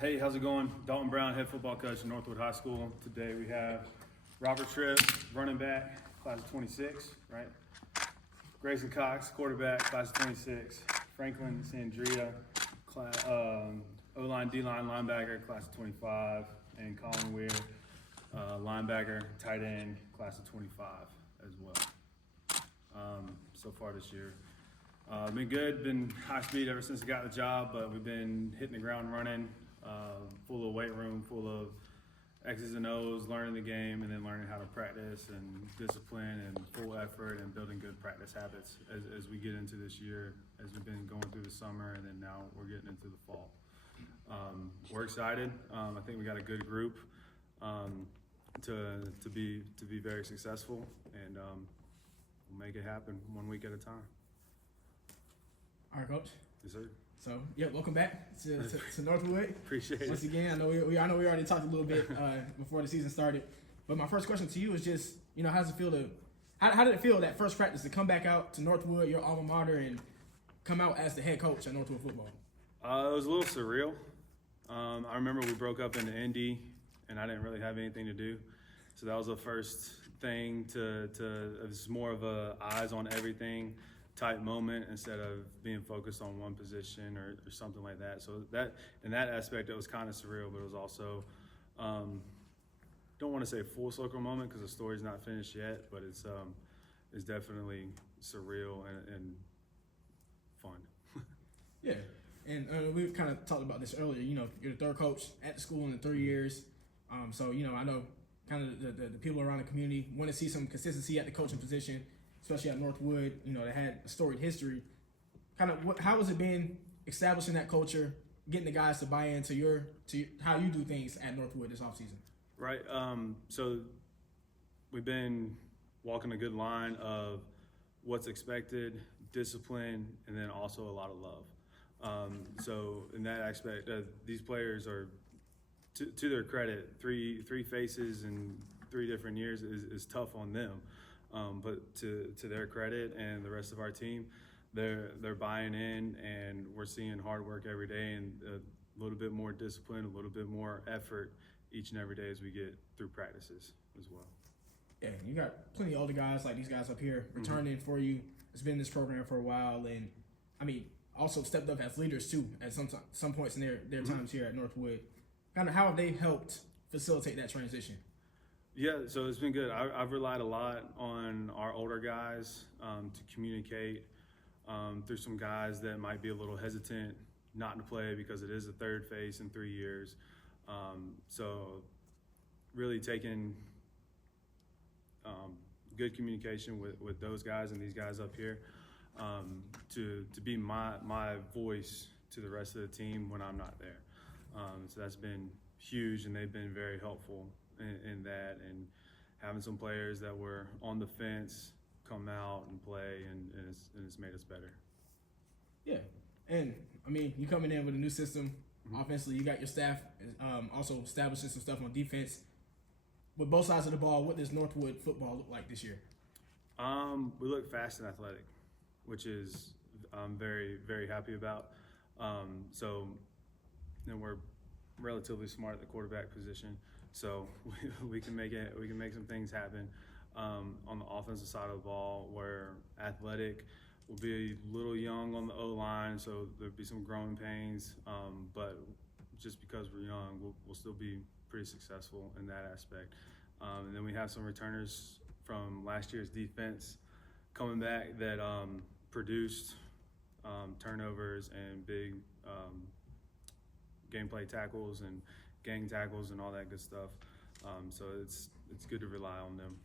Hey, how's it going? Dalton Brown, head football coach at Northwood High School. Today we have Robert Tripp, running back, class of 26, right? Grayson Cox, quarterback, class of 26. Franklin Sandria, O-line, D-line, linebacker, class of 25. And Colin Weir, linebacker, tight end, class of 25 as well. So far this year. Been good, been high speed ever since I got the job, but we've been hitting the ground running, full of weight room, full of X's and O's, learning the game, and then learning how to practice and discipline and full effort and building good practice habits as we get into this year, as we've been going through the summer, and then now we're getting into the fall. We're excited. I think we got a good group to be very successful, and we'll make it happen 1 week at a time. All right, Coach. Yes, sir. So, yeah, welcome back to Northwood. Appreciate it. Once again, I know we already talked a little bit before the season started, but my first question to you is just, how does it feel how did it feel that first practice to come back out to Northwood, your alma mater, and come out as the head coach at Northwood football? It was a little surreal. I remember we broke up into Indy, and I didn't really have anything to do, so that was the first thing it was more of a eyes on everything type moment instead of being focused on one position or something like that. So that in that aspect, it was kind of surreal, but it was also, don't want to say full circle moment because the story's not finished yet, but it's definitely surreal and fun. Yeah, and we kind of talked about this earlier. You're the third coach at the school in 3 years. So, I know kind of the people around the community want to see some consistency at the coaching position, especially at Northwood, that had a storied history. Kind of how has it been establishing that culture, getting the guys to buy into how you do things at Northwood this offseason? Right. So we've been walking a good line of what's expected, discipline, and then also a lot of love. So in that aspect, these players are, to their credit, three faces in 3 different years is tough on them. But to their credit and the rest of our team, they're buying in, and we're seeing hard work every day and a little bit more discipline, a little bit more effort each and every day as we get through practices as well. Yeah, you got plenty of older guys like these guys up here returning for you. It's been in this program for a while, and also stepped up as leaders too at some points in their times here at Northwood. Kind of how have they helped facilitate that transition? Yeah, so it's been good. I've relied a lot on our older guys to communicate through some guys that might be a little hesitant not to play because it is a third phase in 3 years. So really taking good communication with those guys and these guys up here to be my voice to the rest of the team when I'm not there. So that's been huge, and they've been very helpful in that, and having some players that were on the fence come out and play, and it's made us better. Yeah, and you coming in with a new system offensively. You got your staff also establishing some stuff on defense. With both sides of the ball, what does Northwood football look like this year? We look fast and athletic, which is I'm very, very happy about. So then we're relatively smart at the quarterback position. So we can make some things happen on the offensive side of the ball. Where athletic, will be a little young on the O-line, so there'll be some growing pains. But just because we're young, we'll still be pretty successful in that aspect. And then we have some returners from last year's defense coming back that produced turnovers and big gameplay tackles and gang tackles and all that good stuff. So it's good to rely on them.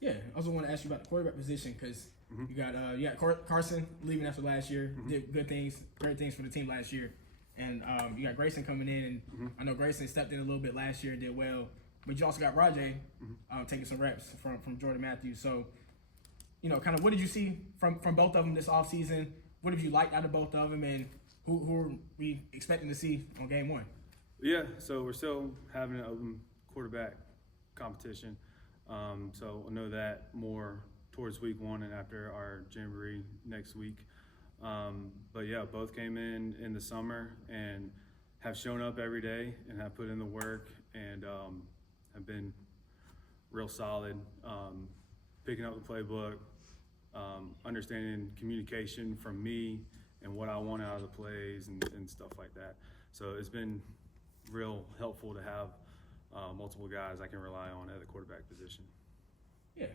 Yeah, I also want to ask you about the quarterback position because you got Carson leaving after last year, did great things for the team last year, and you got Grayson coming in, and I know Grayson stepped in a little bit last year and did well, but you also got Rajay taking some reps from Jordan Matthews. So, kind of what did you see from both of them this offseason? What have you liked out of both of them, and who are we expecting to see on game 1? Yeah, so we're still having an open quarterback competition. So we'll know that more towards week 1 and after our jamboree next week. But yeah, both came in the summer, and have shown up every day and have put in the work and have been real solid, picking up the playbook, understanding communication from me and what I want out of the plays and stuff like that. So it's been real helpful to have multiple guys I can rely on at the quarterback position. Yeah.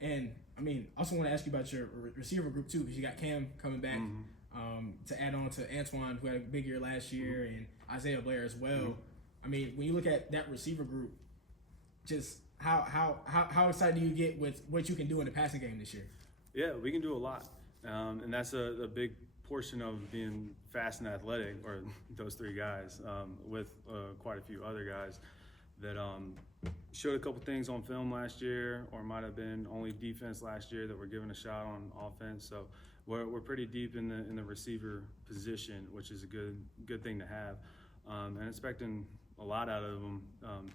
And, I mean, I also want to ask you about your receiver group, too, because you got Cam coming back to add on to Antoine, who had a big year last year, and Isaiah Blair as well. I mean, when you look at that receiver group, just how excited do you get with what you can do in the passing game this year? Yeah, we can do a lot. And that's a big portion of being fast and athletic, or those three guys, with quite a few other guys that showed a couple things on film last year, or might have been only defense last year that were given a shot on offense. So we're pretty deep in the receiver position, which is a good thing to have, and expecting a lot out of them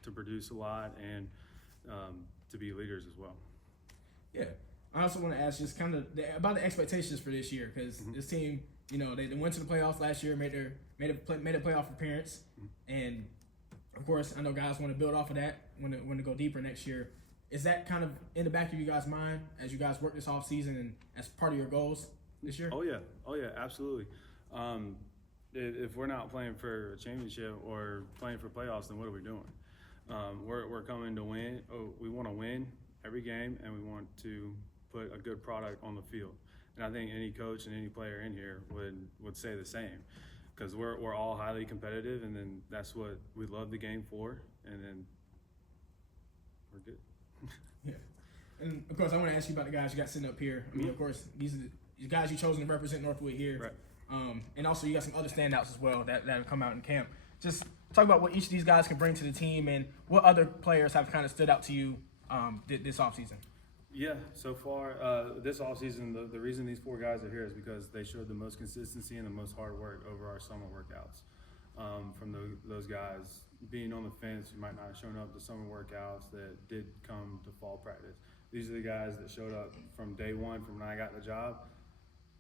to produce a lot and to be leaders as well. Yeah. I also want to ask just kind of about the expectations for this year, because this team, you know, they went to the playoffs last year, made a playoff appearance, and of course, I know guys want to build off of that, want to go deeper next year. Is that kind of in the back of you guys' mind as you guys work this off season and as part of your goals this year? Oh yeah, absolutely. If we're not playing for a championship or playing for playoffs, then what are we doing? We're coming to win. We want to win every game, and we want to put a good product on the field. And I think any coach and any player in here would say the same, because we're all highly competitive, and then that's what we love the game for, and then we're good. Yeah. And of course, I want to ask you about the guys you got sitting up here. I mean, of course, these are the guys you've chosen to represent Northwood here. Right. And also you got some other standouts as well that have come out in camp. Just talk about what each of these guys can bring to the team and what other players have kind of stood out to you this offseason. Yeah, so far this offseason, the reason these four guys are here is because they showed the most consistency and the most hard work over our summer workouts. From those guys being on the fence who might not have shown up to summer workouts that did come to fall practice. These are the guys that showed up from day one, from when I got the job.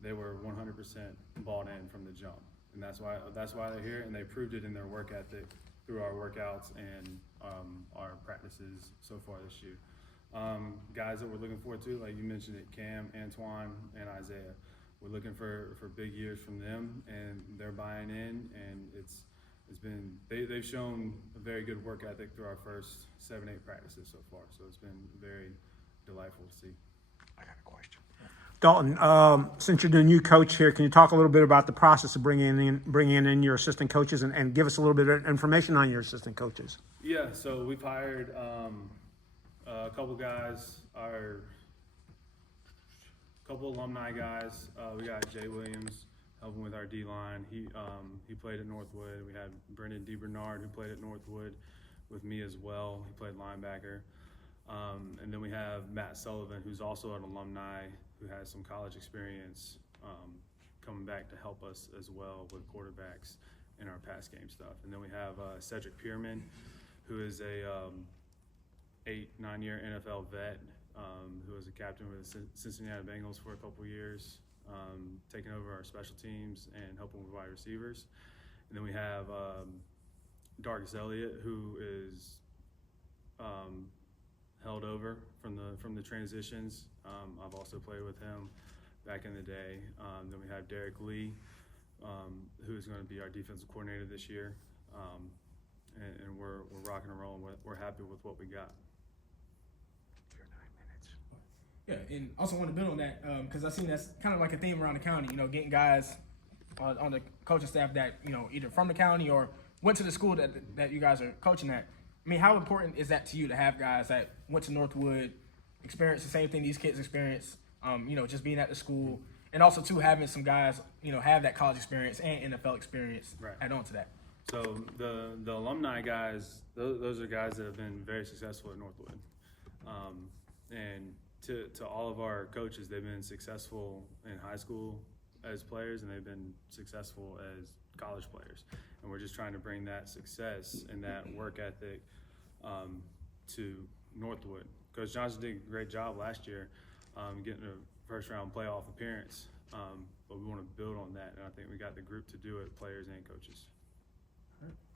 They were 100% bought in from the jump, and that's why they're here, and they proved it in their work ethic through our workouts and our practices so far this year. Guys that we're looking forward to, like you mentioned it, Cam, Antoine, and Isaiah. We're looking for big years from them, and they're buying in, and they've shown a very good work ethic through our first 7-8 practices so far. So it's been very delightful to see. I got a question. Dalton, since you're the new coach here, can you talk a little bit about the process of bringing in your assistant coaches and give us a little bit of information on your assistant coaches? Yeah, so we've hired a couple guys, a couple alumni guys. We got Jay Williams helping with our D-line. He played at Northwood. We had Brendan DeBernard, who played at Northwood with me as well. He played linebacker. And then we have Matt Sullivan, who's also an alumni, who has some college experience, coming back to help us as well with quarterbacks and our pass game stuff. And then we have Cedric Pierman, who is a 8-9 year NFL vet, who was a captain with the Cincinnati Bengals for a couple years, taking over our special teams and helping with wide receivers. And then we have Darkus Elliott, who is held over from the transitions. I've also played with him back in the day. Then we have Derek Lee, who is going to be our defensive coordinator this year, and we're rocking and rolling. We're happy with what we got. Your 9 minutes. Yeah, and also want to build on that because I've seen that's kind of like a theme around the county. You know, getting guys on the coaching staff that either from the county or went to the school that you guys are coaching at. I mean, how important is that to you to have guys that went to Northwood, experience the same thing these kids experience, just being at the school, and also, too, having some guys, have that college experience and NFL experience add on to that? So the alumni guys, those are guys that have been very successful at Northwood. And to all of our coaches, they've been successful in high school as players, and they've been successful as college players. And we're just trying to bring that success and that work ethic to Northwood. Coach Johnson did a great job last year getting a first-round playoff appearance, but we want to build on that, and I think we got the group to do it, players and coaches. All right.